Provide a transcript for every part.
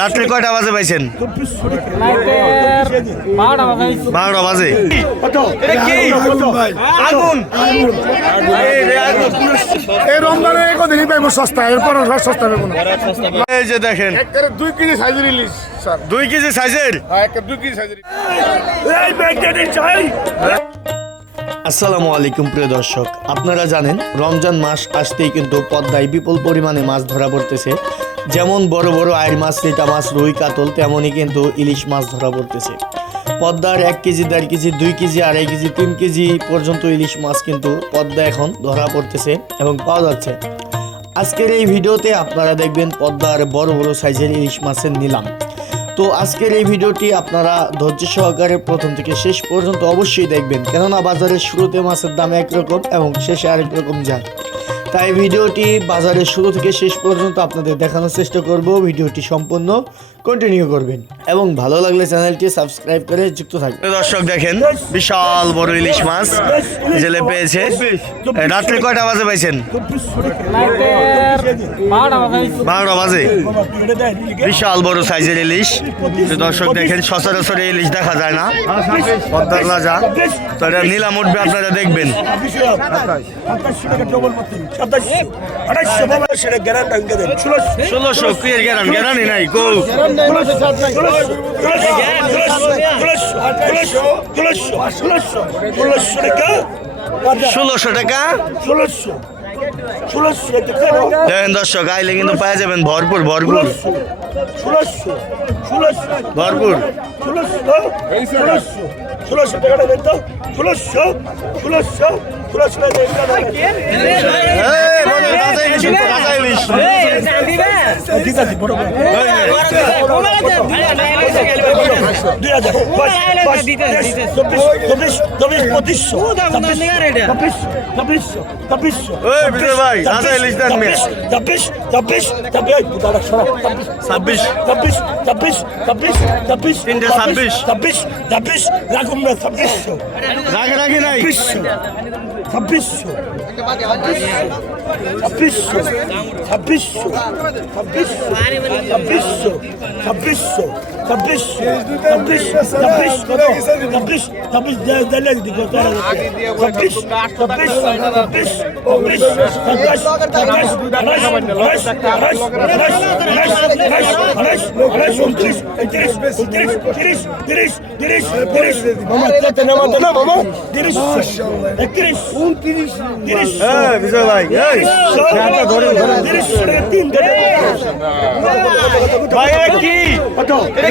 রাত্রে কয়টা বাজে পাইছেন? বারোটা বাজে। আগুন। এই রমজানে কদিনই পাইবো সস্তা এরপর সস্তা পাইবো না। এই যে দেখেন। দুই কেজি সাইজের ইলিশ স্যার। দুই কেজি সাইজের? হ্যাঁ দুই কেজি সাইজের আসসালামু আলাইকুম প্রিয় দর্শক। আপনারা জানেন রমজান মাস আসতেই কিন্তু পদ্মায় বিপুল পরিমাণে মাছ ধরা পড়তেছে। যেমন বড় বড় আয়ের মাছ রিটা মাছ, রুই, কাতল, তেমনই কিন্তু ইলিশ মাছ ধরা পড়তেছে। পদ্মার এক কেজি, দেড় কেজি, দুই কেজি, আড়াই কেজি, তিন কেজি পর্যন্ত ইলিশ মাছ কিন্তু পদ্মা এখন ধরা পড়তেছে এবং পাওয়া যাচ্ছে। আজকের এই ভিডিওতে আপনারা দেখবেন পদ্মার বড় বড় সাইজের ইলিশ মাছের নিলাম। তো আজকের এই ভিডিওটি আপনারা ধৈর্য সহকারে প্রথম থেকে শেষ পর্যন্ত অবশ্যই দেখবেন। কেননা বাজারের শুরুতে মাছের দাম একরকম এবং শেষে আরেক রকম যায় তাই ভিডিওটি বাজারের শুরু থেকে শেষ পর্যন্ত আপনাদের দেখানোর চেষ্টা করব। ভিডিওটি সম্পূর্ণ কন্টিনিউ করবেন এবং ভালো লাগলে চ্যানেলটি সাবস্ক্রাইব করে যুক্ত থাকবেন দর্শক দেখেন বিশাল বড় ইলিশ মাছ জেলে পেয়েছে রাত্রে কয়টা বাজে পাইছেন বারোটা বাজে বিশাল বড় সাইজের ইলিশ দর্শক দেখেন সচরাচর ইলিশ দেখা যায় না পদ্মার রাজা তো এটা নিলাম উঠবে আপনারা দেখবেন ষোলোশো কুয়ের গ্যারান গ্যারানি নাই কো ষোলোশো টাকা। দেখেন দর্শক আইলে কিন্তু পাওয়া যাবেন ভরপুর ভরপুর। ভরপুর। বলেন, রাজা ইলিশ রাজা ইলিশ। ছাব্বিশ রাখুন না ছাব্বিশশো। রাখে রাখে নাই। ছাব্বিশশো ছাব্বিশশো ছাব্বিশশো ছাব্বিশশো ছাব্বিশশো ছাব্বিশশো Capricho, capricho, capricho, capricho, capricho, capricho, capricho, capricho, capricho, capricho,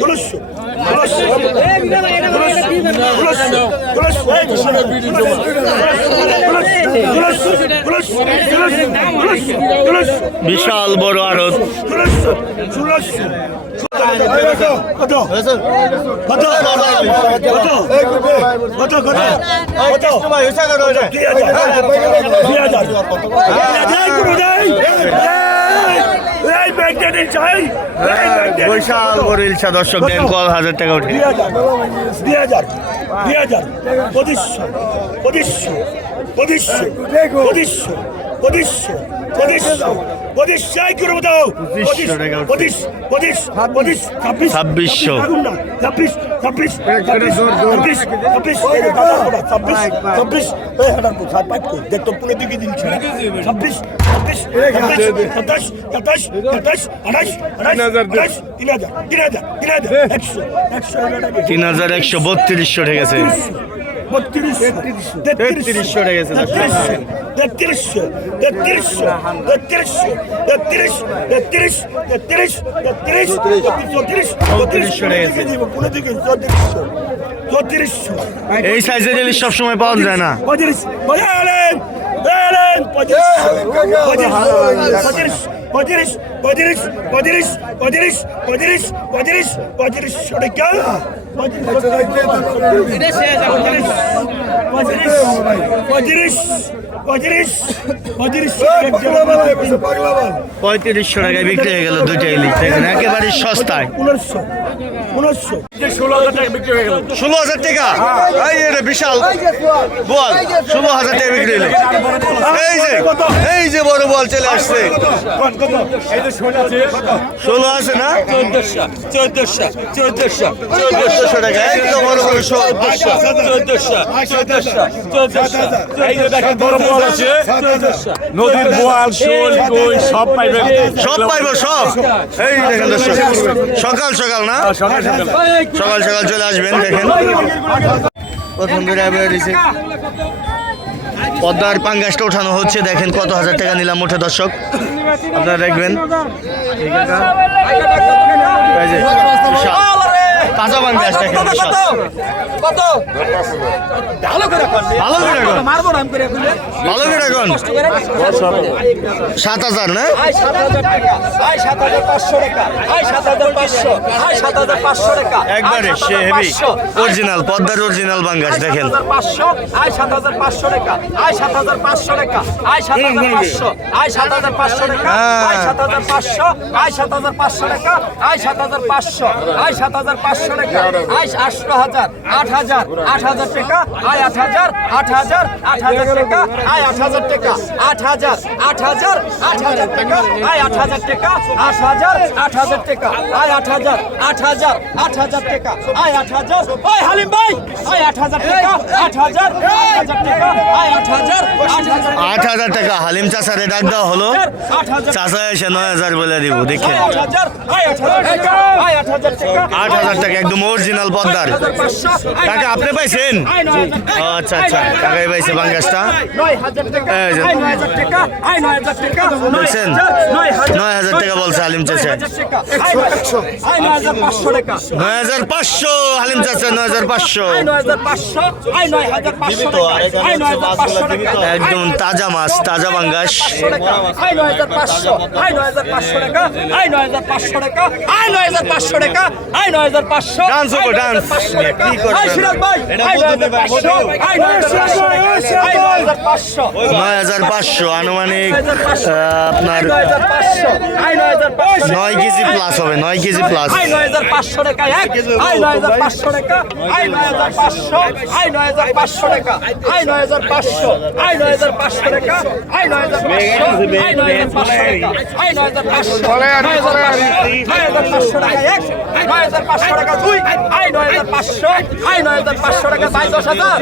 Burası. Burası. Burası. Burası. বিশাল বড় আরত দুই হাজার বিশাল বড় ইলশা দর্শক দেন কল হাজার টাকা উঠে। দুই হাজার দুই হাজার পঁচিশশো পঁচিশশো পঁচিশশো পঁচিশশো। পঁচিশশো পঁচিশশো পঁচিশশো করে দাও পঁচিশশো পঁচিশ পঁচিশ পঁচিশ ছাব্বিশ ছাব্বিশশো। ছাব্বিশ ছাব্বিশ ছাব্বিশ ছাব্বিশ ছাব্বিশ ছাব্বিশ ছাব্বিশ এই হাজার সাত পাঁচ করে দেখতো পুরো দিকে দিচ্ছি ছাব্বিশ ছাব্বিশ ছাব্বিশ সাতাশ সাতাশ সাতাশ আঠাশ তিন হাজার তিন হাজার তিন হাজার একশো একশো তিন হাজার একশো বত্রিশশো ঠেকেছে। বত্রিশশো তেত্রিশশো তেত্রিশশো তেত্রিশশো তেত্রিশশো তেত্রিশ তেত্রিশ তেত্রিশ তেত্রিশ চৌত্রিশ চৌত্রিশশো লেগেছে। দিকে চৌত্রিশশো চৌত্রিশশো এই সাইজের ইলিশ সবসময় পাওয়া যায় না পঁয়ত্রিশ পঁয়ত্রিশ পঁয়ত্রিশ পঁয়ত্রিশ পঁয়ত্রিশ পঁয়ত্রিশ পঁয়ত্রিশ পঁয়ত্রিশ পঁয়ত্রিশ পঁয়ত্রিশশো টাকা পঁয়ত্রিশ পঁয়ত্রিশ পঁয়ত্রিশ পঁয়ত্রিশশো টাকায় বিক্রি হয়ে গেল দুটো ইলিশ একেবারে সস্তায়। ষোলো হাজার টাকা এই এটা বিশাল। বল ষোলো হাজার টাকা বিক্রি হলো। এই যে এই যে বড় বল চলে আসছে। ষোলো আছে না? চোদ্দশো চোদ্দশো চোদ্দশো চোদ্দশো টাকা একদম বড় বড় চোদ্দশো চোদ্দশো চোদ্দশো চোদ্দশো এই যে দেখেন বড় বড় আছে নদীর বোয়াল শোল কই সব পাইবেন সব পাইবো সব। এই দেখেন সকাল সকাল না? সকাল সকাল চলে আসবেন দেখেন প্রথম বেড়ে পদ্মার পাঙ্গাসটা ওঠানো হচ্ছে দেখেন কত হাজার টাকা নিলাম ওঠে দর্শক আপনারা দেখবেন কাঁচা বান ব্যাস দেখেন কত কত ভালো করে ভালো করে কোন মারবো না করে এখন ভালো করে কোন 7000 না 7000 টাকা আই 7500 টাকা আই 7500 আই 7500 টাকা একবারে সে হেভি অরিজিনাল পদ্মার অরিজিনাল বাঙ্গাস দেখেন 7500 আই 7500 টাকা আই 7500 টাকা আই 7500 আই 7500 টাকা আই 7500 আই 7500 আই 7500 আই 7500 আট হাজার টাকা হালিম আট হাজার টাকা হালিম চাষারে ডাক দেওয়া হলো চাষা এসে নয় হাজার বলে দিব দেখে আট হাজার টাকা একদম অরিজিনাল পদ্মার টাকা আপনি পাইছেন আচ্ছা আচ্ছা টাকাই পাইছে বাঙ্গাসটা। আয় নয় হাজার টাকা বলছে হালিম চাচা। নয় হাজার পাঁচশো হাজার পাঁচশো নয় হাজার পাঁচশো একদম তাজা মাছ তাজা বাঙ্গাস টাকা টাকা টাকা হাজার হবে, dance. কি নয় হাজার পাঁচশো আনুমানিক আপনার নয় কেজি প্লাস হবে নয় কেজি প্লাস নয় হাজার পাঁচশো টাকা এক নয় হাজার পাঁচশো টাকা নয় হাজার পাঁচশো নয় হাজার পাঁচশো টাকা নয় হাজার পাঁচশো নয় হাজার পাঁচশো টাকা নয় হাজার পাঁচশো নয় হাজার পাঁচশো টাকা আয় নয় হাজার পাঁচশো নয় হাজার পাঁচশো নয় হাজার পাঁচশো টাকা এক নয় হাজার পাঁচশো টাকা দুই আয় নয় হাজার পাঁচশো আয় নয় হাজার পাঁচশো টাকা বাই দশ হাজার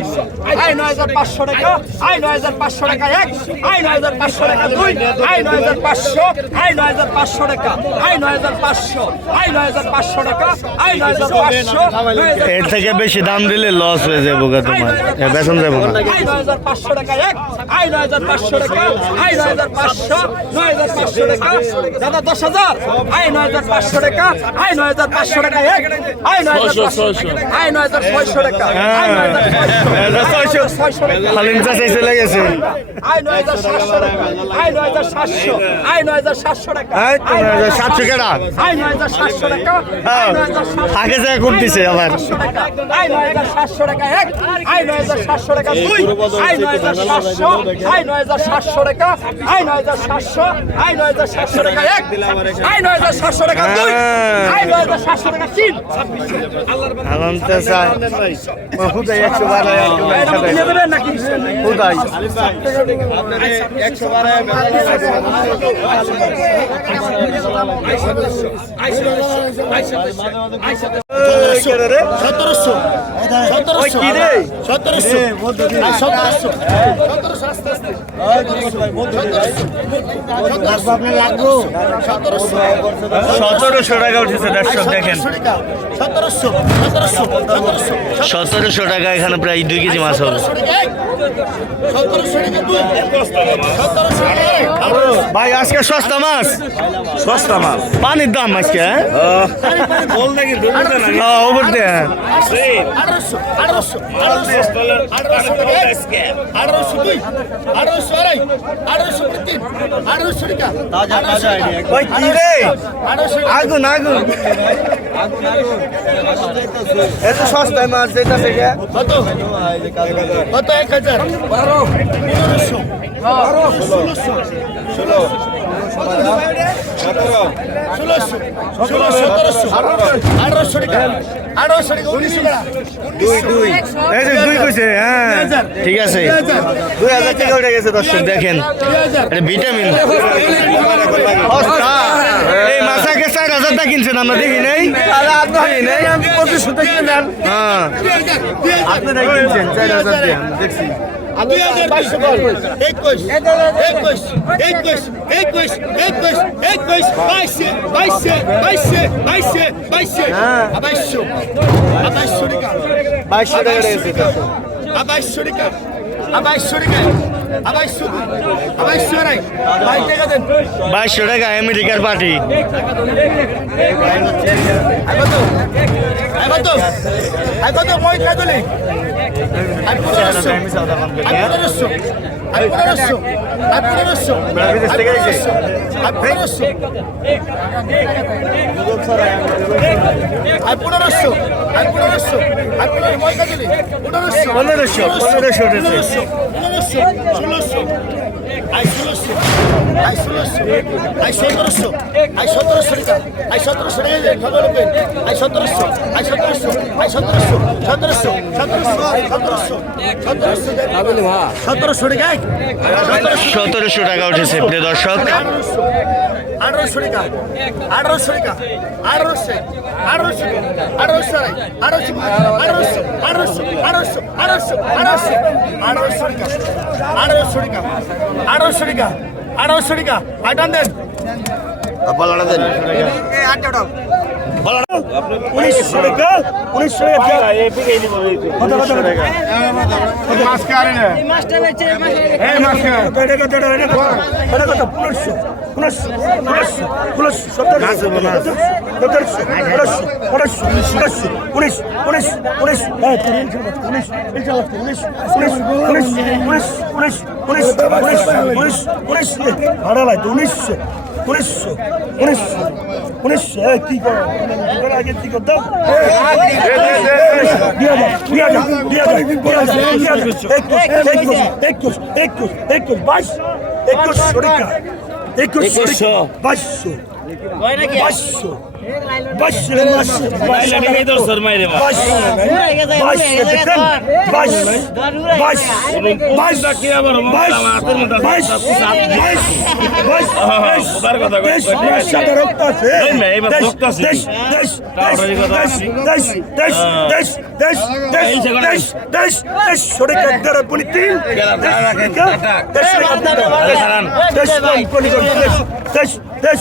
আয় নয় হাজার পাঁচশো টাকা আয় নয় হাজার পাঁচশো টাকা এক আয় নয় হাজার পাঁচশো টাকা দুই আয় নয় হাজার পাঁচশো আয় নয় হাজার পাঁচশো টাকা আয় নয় হাজার পাঁচশো আয় নয় হাজার পাঁচশো টাকা আয় নয় হাজার পাঁচশো এর থেকে বেশি দাম দিলে লস হয়ে যাব গা তোমার এ, বেতন যাব না আয় নয় হাজার পাঁচশো টাকা এক আয় নয় হাজার পাঁচশো টাকা আয় নয় হাজার পাঁচশো নয় হাজার পাঁচশো টাকা দাদা দশ হাজার আয় নয় হাজার পাঁচশো টাকা আয় নয় হাজার পাঁচশো টাকা এক আয় নয় হাজার পাঁচশো আয় নয় হাজার ছয়শো টাকা আয় নয় হাজার ছয়শো ছয়শো টাকা সাতশো টাকা আয় নয় হাজার সাতশো আয় নয় হাজার সাতশো টাকা এই নয় হাজার সাতশো কেনা আয় নয় হাজার সাতশো টাকা আয় নয় হাজার সাতশো আগে যায় কম দিছে আবার আয় নয় হাজার সাতশো টাকা এক আয় নয় হাজার সাতশো টাকা দুই আয় নয় হাজার সাতশো আয় নয় হাজার সাতশো টাকা আয় নয় হাজার সাতশো আয় নয় হাজার সাতশো টাকা এক আয় নয় হাজার সাতশো টাকা দুই আয় নয় হাজার সাতশো টাকা তিন হুদাই একশো বারো এটা দিয়ে। দেবেন সতেরোশো সতেরোশো সতেরোশো। সতেরোশো। সতেরোশো টাকা উঠেছে দর্শক দেখেন সতেরোশো টাকা এখানে প্রায় দুই কেজি মাছ হবে। সতেরোশো টাকা ভাই আজকে সস্তা মাছ সস্তা মাছ পানির দাম আজকে হ্যাঁ হ্যাঁ, হ্যাঁ। আগুন আগুন এত সস্তায় মাছ যেতেছে থেকে কত? কত এক হাজার? বারো। বারো। ষোলোশো। ষোলো ঠিক আছে দুই হাজার টাকা উঠে গেছে দর্শক দেখেন ভিটামিন এই মাসাকে চার হাজার টাকা কিনছেন আমরা দেখি নাই হ্যাঁ কিনছেন চার হাজার দেখছি দুই হাজার বাইশ একুশ। একুশ। একুশ। একুশ। একুশ। একুশ। বাইশে। বাইশে। বাইশে। বাইশে। বাইশে। হ্যাঁ। বাইশো বাইশো টাকা বাইশো টাকা বাইশো টাকা বাইশশো টাকা আমেরিকার পার্টি। কত? কত? পয়সা তুলি পনেরোশো পনেরোশো পনেরোশো ষোলোশো আই ষোলোশো আই ষোলোশো আই সতেরোশো আই সতেরোশো আই সতেরোশো আই সতেরোশো আই সতেরোশো আই সতেরোশো সতেরোশো সতেরোশো সতেরোশো সতেরোশো সতেরোশো টাকা উঠেছে প্রিয় দর্শক আঠারোশো টাকা আঠারোশো টাকা আঠারোশো আঠারোশো আঠারোশো আঠারোশো আঠারোশো আঠারোশো আঠারোশো আঠারোশো আঠারোশো আঠারোশো টাকা আঠারোশো টাকা আঠারোশো টাকা আঠারোশো টাকা আটান দেন। উনিশশো টাকা উনিশশো টাকা কত কত কত উনিশশো উনিশশো উনিশশো উনিশশো কি করো আগে কি করতো একুশ একুশ একুশ বাইশ একুশ একুশ বাইশশো দেশ দেশ দেশ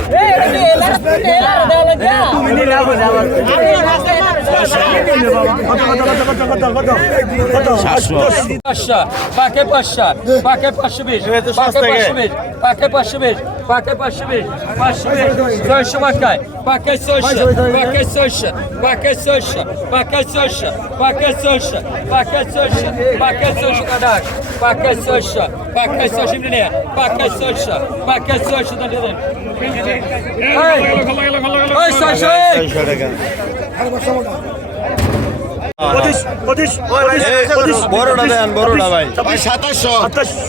পাকে পাঁচশো পাকে পাঁচশো বিশ। পাকে পাঁচশো বিশ পাকে পাঁচশো বিশ পাকে পাঁচশো বিশ পাঁচশো বিশ ছয়শো পাকায় পাকে ছয়শো পাকে ছয়শো পাকে ছয়শো পাকে ছয়শো পাকে ছয়শো পাকে ছয়শো পাকে ছয়শো কাদাক পাকে ছয়শো পাকে ছয়শো নিয়ে পাকে ছয়শো পাকে ছয়শো বড়টা দেন বড়টা ভাই সাতাশশো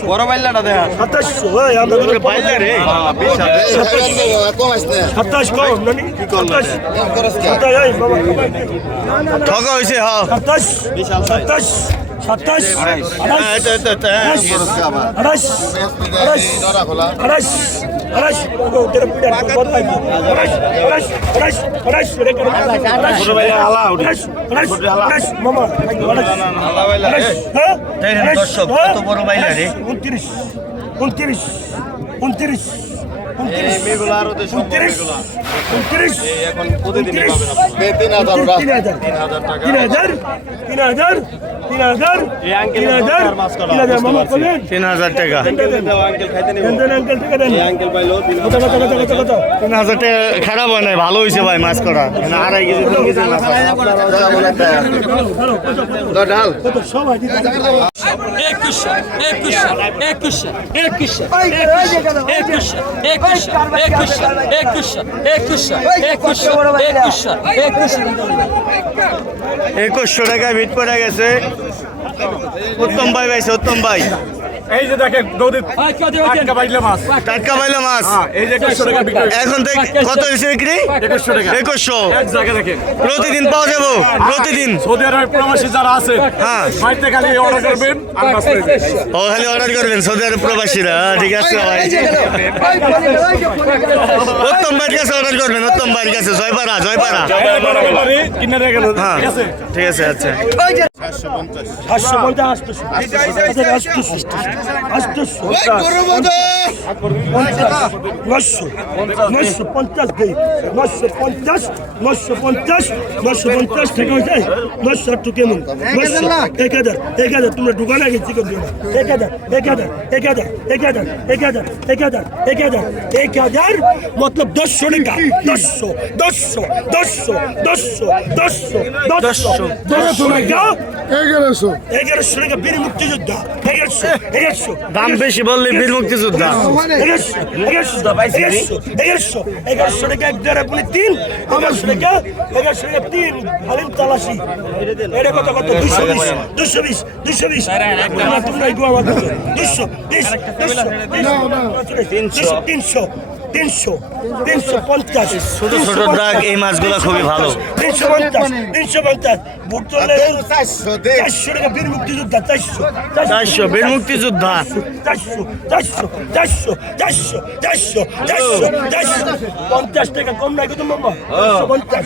বড় পাইলাটা দেন সাতাশশো পাইলে রে কম আসতে সাতাশ কম সাতাশ সাতাশ সাতাশ আঠাশ আঠাশ আঠাশ আঠাশ উনত্রিশ উনত্রিশ উনত্রিশ এখন তিন তিন হাজার তিন হাজার তিন হাজার টাকা। টাকা তিন হাজার টাকা খারাপ হয় নাই ভালো হয়েছে ভাই মাছ করা আড়াই কেজি তিন কেজি মাছ কত সবাই দিতে একুশশো একুশশো একুশশো একুশশো একুশশো টাকায় ভিট পড়ে গেছে। উত্তম ভাই পাইছে উত্তম ভাই। এই যে দেখেন নদীর টাটকা বাইলে মাছ। টাটকা পাইলে মাছ। এই যে একশো টাকা বিক্রি এখন থেকে কত হয়েছে বিক্রি? একুশশো টাকা। একুশশো। এক জায়গায় দেখেন। প্রতিদিন পাওয়া যাব প্রতিদিন। সৌদি আরবের প্রবাসী যারা আছেন হ্যাঁ। বাড়িতে খালি অর্ডার করবেন আর মাছ পেয়ে যাবেন। ও খালি অর্ডার করবেন সৌদি আরব প্রবাসীরা। হ্যাঁ, ঠিক আছে ভাই। উত্তম ভাইয়ের কাছে অর্ডার করবেন উত্তম ভাইয়ের কাছে। জয়পাড়া জয়পাড়া বাড়ি কিনে রেখে গেল হ্যাঁ ঠিক আছে? ঠিক আছে আচ্ছা। সাতশো পঞ্চাশ। আটশো আটশো আটশো নশো। নশো পঞ্চাশ দেই। নশো পঞ্চাশ নশো পঞ্চাশ নশো পঞ্চাশ থেকে হয়েছে। নশো একটু কেমন? নশো। এক হাজার। এক হাজার। তোমরা দোকানে গেছি কেন এক হাজার। এক হাজার। এক হাজার। এক হাজার। এক হাজার। এক হাজার। এক হাজার। এক হাজার মতলব দশশো টাকা। দশশো। দশশো। দশশো। দশশো। দশশো। দশশো। দশশো টাকা। এগারোশো। এগারোশো টাকা বীর মুক্তিযোদ্ধা। এগারোশো এগারোশো দাম বেশি বললে বীর মুক্তিযোদ্ধা। এগারোশো এগারোশো এগারোশো এগারোশো এগারোশো টাকা এক দেড় আপনি তিন। এগারোশো টাকা এগারোশো টাকা তিন। হালিম তালাশি। এটা কত কত? দুশো বিশ দুশো বিশ দুশো বিশ। তোমরা আমার দুশো বিশ দুশো তিনশো তিনশো। তিনশো তিনশো পঞ্চাশ ছোট ছোট ডাক এই মাছগুলো খুবই ভালো তিনশো পঞ্চাশ তিনশো পঞ্চাশ চারশো টাকা বীর মুক্তিযোদ্ধা চারশো চারশো বীর মুক্তিযোদ্ধা চারশো চারশো চারশো চারশো চারশো চারশো চারশো পঞ্চাশ টাকা কম নাই কত মামা পঞ্চাশ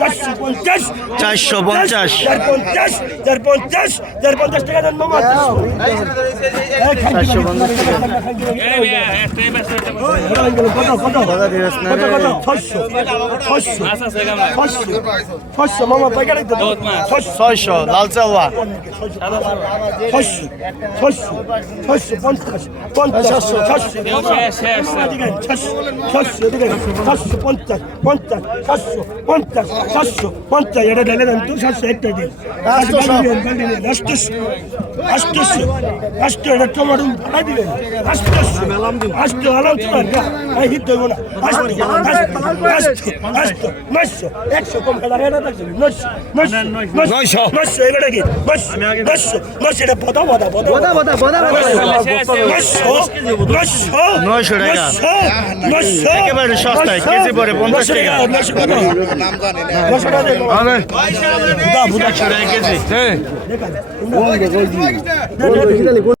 চারশো পঞ্চাশ চারশো পঞ্চাশ। চার পঞ্চাশ চার পঞ্চাশ চার পঞ্চাশ টাকা দেন মামা চারশো কত কত কত দিস না রে কত 600 600 600 600 মামা পাইকারি তো 600 লাল চাওয়া 600 600 600 50 50 600 600 দিকে 600 50 50 600 50 600 50 এটা দিলে দেন তো 600 একটা দিন 800 800 800 800 এটা টমেটো ফাটাই দিবেন 800 800 আলাউছ না হিট হইব না। নয়শো একশো কম খেলা এটা থাকছে নয়শো নয়শো নয়শো। এবারে কি? নয়শো নয়শো এটা বদা বদা বদা বদা বদা বদা নয়শো নয়শো নয়শো টাকা। নয়শো একেবারে সস্তায় কেজি পরে পঞ্চাশ টাকা। নয়শো টাকা। নয়শো টাকা বুদা বুদা কেজি হ্যাঁ।